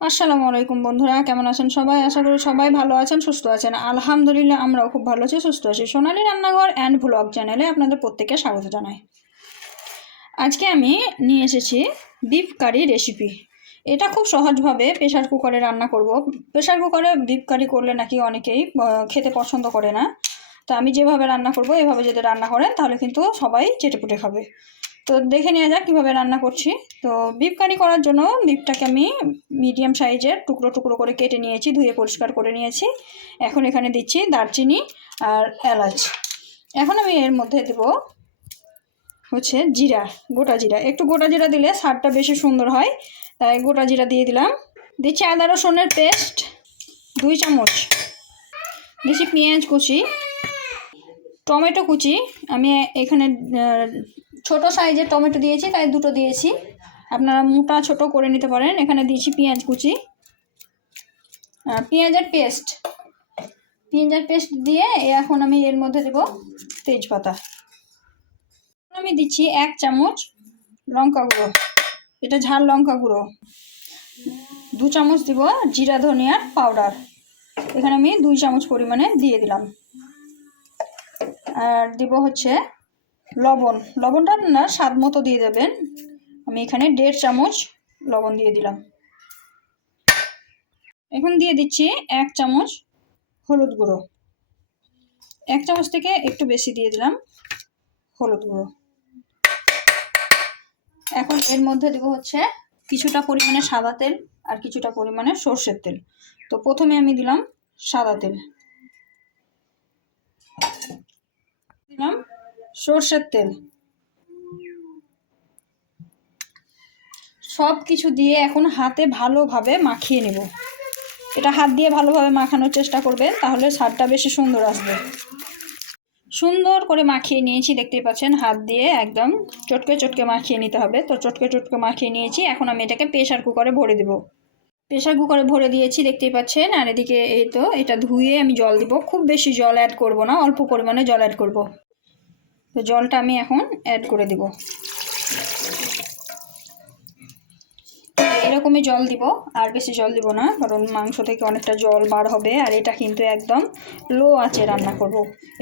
আসসালামু আলাইকুম বন্ধুরা, কেমন আছেন সবাই? আশা করি সবাই ভালো আছেন, সুস্থ আছেন। আলহামদুলিল্লাহ আমরাও খুব ভালো আছি, সুস্থ আছি। সোনালী রান্নাঘর অ্যান্ড ভ্লগ চ্যানেলে আপনাদের প্রত্যেককে স্বাগত জানাই। আজকে আমি নিয়ে এসেছি বিফ কারি রেসিপি। এটা খুব সহজভাবে প্রেশার কুকারে রান্না করব। প্রেশার কুকারে বিফ কারি করলে নাকি অনেকেই খেতে পছন্দ করে না। তো আমি যেভাবে রান্না করব এভাবে যদি রান্না করেন তাহলে কিন্তু সবাই চেটেপুটে খাবে। তো দেখে নেওয়া যাক কীভাবে রান্না করছি। তো বিফ কারি করার জন্য বিফটাকে আমি মিডিয়াম সাইজের টুকরো টুকরো করে কেটে নিয়েছি, ধুয়ে পরিষ্কার করে নিয়েছি। এখন এখানে দিচ্ছি দারচিনি আর এলাচ। এখন আমি এর মধ্যে দেব হচ্ছে জিরা, গোটা জিরা। একটু গোটা জিরা দিলে স্বাদটা বেশি সুন্দর হয়, তাই গোটা জিরা দিয়ে দিলাম। দিচ্ছি আদা রসুনের পেস্ট 2 চামচ। দিচ্ছি পেঁয়াজ কুচি, টমেটো কুচি। আমি এখানে ছোট সাইজের টমেটো দিয়েছি, তাই দুটো দিয়েছি। আপনারা মোটা ছোট করে নিতে পারেন। এখানে দিয়েছি পেঁয়াজ কুচি, পেঁয়াজের পেস্ট দিয়ে এখন আমি এর মধ্যে দেব তেজপাতা। আমি দিচ্ছি 1 চামচ লঙ্কা গুঁড়ো, এটা ঝাল লঙ্কা গুঁড়ো। 2 চামচ দিব জিরা ধনিয়ার পাউডার, এখানে আমি 2 চামচ পরিমাণে দিয়ে দিলাম। আর দিব হচ্ছে লবণ। লবণটা আপনারা স্বাদ মতো দিয়ে দেবেন। আমি এখানে 1.5 চামচ লবণ দিয়ে দিলাম। এখন দিয়ে দিচ্ছি 1 চামচ হলুদ গুঁড়ো। 1 চামচ থেকে একটু বেশি দিয়ে দিলাম হলুদ গুঁড়ো। এখন এর মধ্যে দেব হচ্ছে কিছুটা পরিমাণে সাদা তেল আর কিছুটা পরিমাণে সর্ষের তেল। তো প্রথমে আমি দিলাম সাদা তেল, দিলাম সর্ষের তেল। সব কিছু দিয়ে এখন হাতে ভালোভাবে মাখিয়ে নেব। এটা হাত দিয়ে ভালোভাবে মাখানোর চেষ্টা করবেন, তাহলে স্বাদটা বেশি সুন্দর আসবে। সুন্দর করে মাখিয়ে নিয়েছি, দেখতেই পাচ্ছেন। হাত দিয়ে একদম চটকে চটকে মাখিয়ে নিতে হবে। তো চটকে চটকে মাখিয়ে নিয়েছি। এখন আমি এটাকে প্রেশার কুকারে ভরে দেব। প্রেশার কুকারে ভরে দিয়েছি, দেখতেই পাচ্ছেন। আর এদিকে এই তো এটা ধুয়ে আমি জল দিব। খুব বেশি জল অ্যাড করব না, অল্প পরিমাণে জল অ্যাড করব। তো জলটা আমি এখন অ্যাড করে দেব। এরকমই জল দিব, আর বেশি জল দিব না, কারণ মাংস থেকে অনেকটা জল বার হবে। আর এটা কিন্তু একদম লো আঁচে রান্না করব।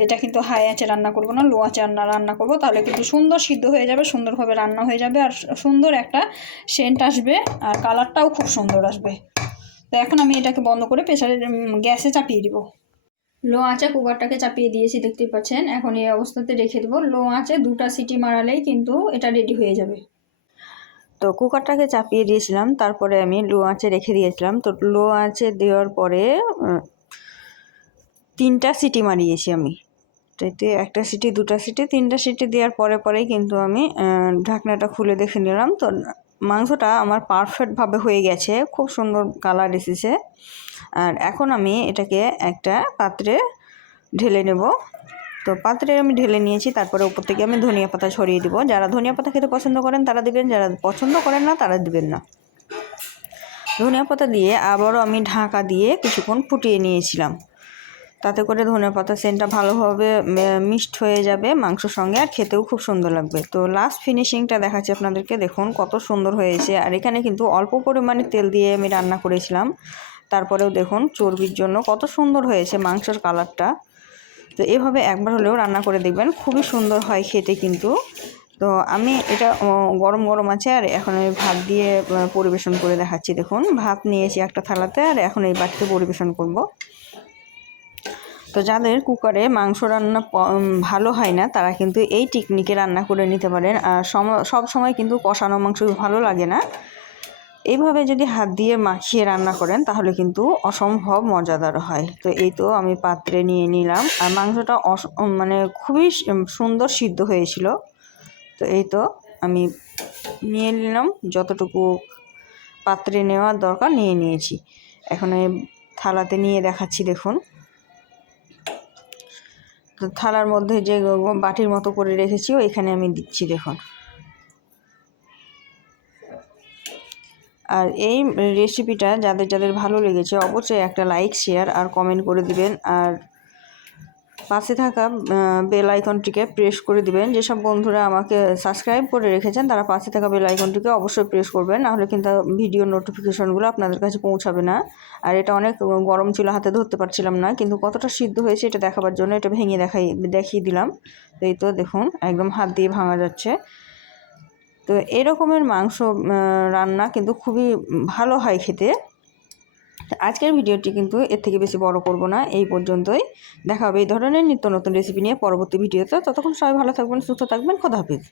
এটা কিন্তু হাই আঁচে রান্না করব না, লো আঁচে রান্না করব। তাহলে কিন্তু সুন্দর সিদ্ধ হয়ে যাবে, সুন্দরভাবে রান্না হয়ে যাবে, আর সুন্দর একটা সেন্ট আসবে, আর কালারটাও খুব সুন্দর আসবে। তো এখন আমি এটাকে বন্ধ করে গ্যাসে চাপিয়ে দিব। লো আঁচে কুকারটাকে চাপিয়ে দিয়েছি, দেখতেই পাচ্ছেন। এখন এই অবস্থাতে রেখে দেবো। লো আঁচে 2টা সিটি মারালেই কিন্তু এটা রেডি হয়ে যাবে। তো কুকারটাকে চাপিয়ে দিয়েছিলাম, তারপরে আমি লো আঁচে রেখে দিয়েছিলাম। তো লো আঁচে দেওয়ার পরে 3টা সিটি মারিয়েছি আমি। তো এতে 1টা সিটি, 2টা সিটি, 3টা সিটি দেওয়ার পরেই কিন্তু আমি ঢাকনাটা খুলে দেখে নিলাম। তো মাংসটা আমার পারফেক্টভাবে হয়ে গেছে, খুব সুন্দর কালার এসেছে। আর এখন আমি এটাকে একটা পাত্রে ঢেলে নেব। তো পাত্রে আমি ঢেলে নিয়েছি, তারপরে উপর থেকে আমি ধনিয়া পাতা ছড়িয়ে দিব। যারা ধনিয়া পাতা খেতে পছন্দ করেন তারা দিবেন, যারা পছন্দ করেন না তারা দিবেন না। ধনিয়া পাতা দিয়ে আবারও আমি ঢাকা দিয়ে কিছুক্ষণ ফুটিয়ে নিয়েছিলাম। তাতে করে ধনিয়া পাতা সেন্টটা ভালোভাবে মিক্সড হয়ে যাবে মাংসর সঙ্গে, আর খেতেও খুব সুন্দর লাগবে। তো লাস্ট ফিনিশিংটা দেখাচ্ছি আপনাদেরকে, দেখুন কত সুন্দর হয়েছে। আর এখানে কিন্তু অল্প পরিমাণে তেল দিয়ে আমি রান্না করেছিলাম, তারপরেও দেখুন চর্বির জন্য কত সুন্দর হয়েছে মাংসের কালারটা। তো এভাবে একবার হলেও রান্না করে দেখবেন, খুবই সুন্দর হয় খেতে কিন্তু। তো আমি এটা গরম গরম আছে, আর এখন আমি ভাত দিয়ে পরিবেশন করে দেখাচ্ছি। দেখুন ভাত নিয়েছি একটা থালাতে, আর এখন এই বাটিতে পরিবেশন করব। তো যাদের কুকারে মাংস রান্না ভালো হয় না তারা কিন্তু এই টেকনিকে রান্না করে নিতে পারেন। আর সব সময় কিন্তু কষানো মাংস ভালো লাগে না। এইভাবে যদি হাত দিয়ে মাখিয়ে রান্না করেন তাহলে কিন্তু অসম্ভব মজাদার হয়। তো এই তো আমি পাত্রে নিয়ে নিলাম, আর মাংসটা মানে খুবই সুন্দর সিদ্ধ হয়েছিল। তো এই তো আমি নিয়ে নিলাম, যতটুকু পাত্রে নেওয়ার দরকার নিয়ে নিয়েছি। এখন এই থালাতে নিয়ে দেখাচ্ছি। দেখুন তো থালার মধ্যে যে বাটির মতো করে রেখেছি এখানে আমি দিচ্ছি, দেখুন। আর এই রেসিপিটা যাদের যাদের ভালো লেগেছে অবশ্যই একটা লাইক, শেয়ার আর কমেন্ট করে দিবেন। আর পাশে থাকা বেল আইকনটিকে প্রেস করে দিবেন। যেসব বন্ধুরা আমাকে সাবস্ক্রাইব করে রেখেছেন তারা পাশে থাকা বেল আইকনটিকে অবশ্যই প্রেস করবেন, নাহলে কিন্তু ভিডিও নোটিফিকেশনগুলো আপনাদের কাছে পৌঁছাবে না। আর এটা অনেক গরম ছিল, হাতে ধরতে পারছিলাম না, কিন্তু কতটা সিদ্ধ হয়েছে এটা দেখাবার জন্য এটা ভেঙে দেখিয়ে দিলাম। তো এই তো দেখুন একদম হাত দিয়ে ভাঙা যাচ্ছে। তো এরকমের মাংস রান্না কিন্তু খুবই ভালো হয় খেতে। আজকের ভিডিওটি কিন্তু এর থেকে বেশি বড় করব না, এই পর্যন্তই। দেখা হবে এই ধরনের নিত্য নতুন রেসিপি নিয়ে পরবর্তী ভিডিওতে। ততক্ষণ সবাই ভালো থাকবেন, সুস্থ থাকবেন, খোদা হাফেজ।